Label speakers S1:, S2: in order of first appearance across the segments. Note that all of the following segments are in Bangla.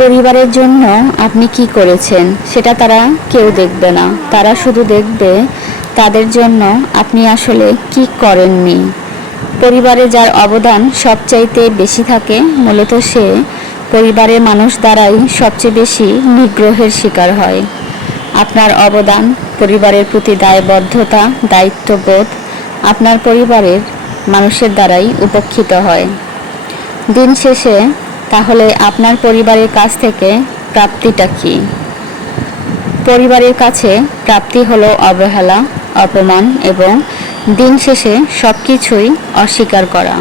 S1: পরিবারের জন্য আপনি কি করেছেন, সেটা তারা কেউ দেখবে না। তারা শুধু দেখবে তাদের জন্য আপনি আসলে কি করেননি। পরিবারে যার অবদান সবচাইতে বেশি থাকে মূলত সে পরিবারের মানুষ দ্বারাই সবচেয়ে বেশি নিগ্রহের শিকার হয়। আপনার অবদান, পরিবারের প্রতি দায়বদ্ধতা, দায়িত্ববোধ আপনার পরিবারের মানুষের দ্বারাই উপেক্ষিত হয়। দিন শেষে তাহলে আপনার পরিবারের কাছ থেকে প্রাপ্তিটা কী? পরিবারের কাছে প্রাপ্তি হলো অবহেলা, অপমান এবং দিন শেষে সব কিছুই অস্বীকার করা।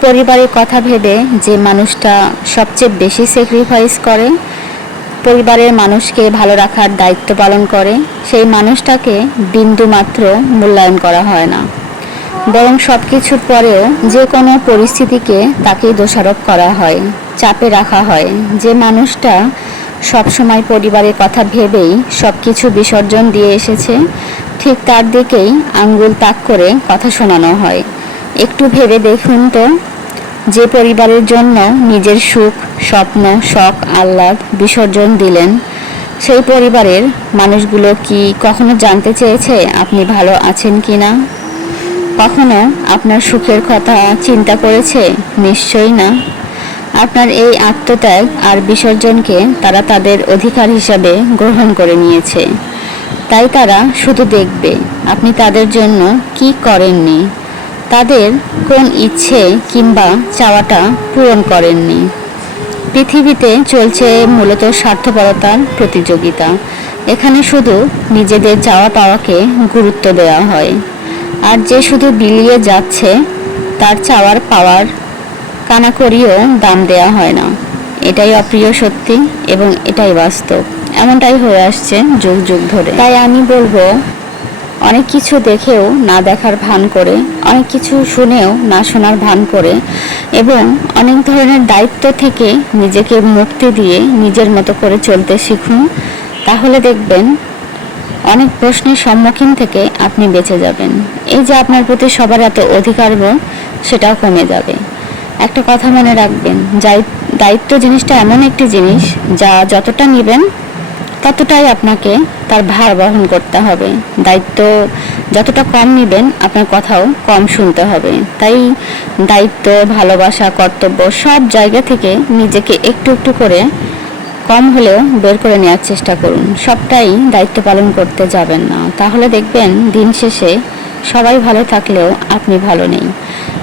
S1: পরিবারের কথা ভেবে যে মানুষটা সবচেয়ে বেশি স্যাক্রিফাইস করে, পরিবারের মানুষকে ভালো রাখার দায়িত্ব পালন করে, সেই মানুষটাকে বিন্দুমাত্র মূল্যায়ন করা হয় না। বরং সব কিছুর পরেও যে কোনো পরিস্থিতিকে তাকেই দোষারোপ করা হয়, চাপে রাখা হয়। যে মানুষটা সবসময় পরিবারের কথা ভেবেই সব কিছু বিসর্জন দিয়ে এসেছে, ঠিক তার দিকেই আঙ্গুল তাক করে কথা শোনানো হয়। একটু ভেবে দেখুন তো, যে পরিবারের জন্য নিজের সুখ, স্বপ্ন, শখ, আহ্লাদ বিসর্জন দিলেন, সেই পরিবারের মানুষগুলো কি কখনো জানতে চেয়েছে আপনি ভালো আছেন কি না কখনো আপনার সুখের কথা চিন্তা করেছে? নিশ্চয়ই না। আপনার এই আত্মত্যাগ আর বিসর্জনকে তারা তাদের অধিকার হিসাবে গ্রহণ করে নিয়েছে। তাই তারা শুধু দেখবে, আপনি তাদের জন্য কি করেননি? তাদের কোন ইচ্ছে কিংবা চাওয়াটা পূরণ করেননি? পৃথিবীতে চলছে মূলত স্বার্থপরতার প্রতিযোগিতা। এখানে শুধু নিজেদের চাওয়া পাওয়াকে গুরুত্ব দেওয়া হয়। আর যে শুধু বিলিয়ে যাচ্ছে, তার চাওয়ার পাওয়ার কানাকড়িও দাম দেওয়া হয় না। এটাই অপ্রিয় সত্যি এবং এটাই বাস্তব। এমনটাই হয়ে আসছে যুগ যুগ ধরে। তাই আমি বলব, অনেক কিছু দেখেও না দেখার ভান করে, অনেক কিছু শুনেও না শোনার ভান করে এবং অনেক ধরনের দায়িত্ব থেকে নিজেকে মুক্তি দিয়ে নিজের মতো করে চলতে শিখুন, তাহলে দেখবেন অনেক প্রশ্নের সম্মুখীন থেকে আপনি বেঁচে যাবেন। এই যে আপনার প্রতি সবার এত অধিকার সেটাও কমে যাবে। একটা কথা মনে রাখবেন দায়িত্ব জিনিসটা এমন একটি জিনিস, যা যতটা নেবেন, ততটাই আপনাকে তার ভার বহন করতে হবে। দায়িত্ব যতটা কম নেবেন, আপনার কথাও কম শুনতে হবে। তাই দায়িত্ব, ভালোবাসা, কর্তব্য সব জায়গা থেকে নিজেকে একটু একটু করে কম হলেও বের করে নেওয়ার চেষ্টা করুন। সবটাই দায়িত্ব পালন করতে যাবেন না। তাহলে দেখবেন দিন শেষে সবাই ভালো থাকলেও আপনি ভালো নেই।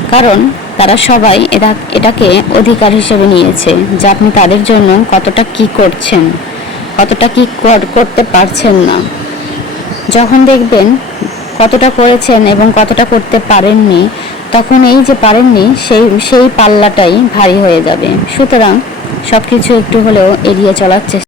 S1: কারণ তারা সবাই এটা এটাকে অধিকার হিসেবে নিয়েছে যে আপনি তাদের জন্য কতটা কি করছেন, কতটা কি কর- করতে পারছেন না। যখন দেখবেন কতটা করেছেন এবং কতটা করতে পারেননি, তখন এই যে পারেননি, সেই সেই পাল্লাটাই ভারী হয়ে যাবে। সুতরাং সব কিছু একটু হলেও এড়িয়ে চলার চেষ্টা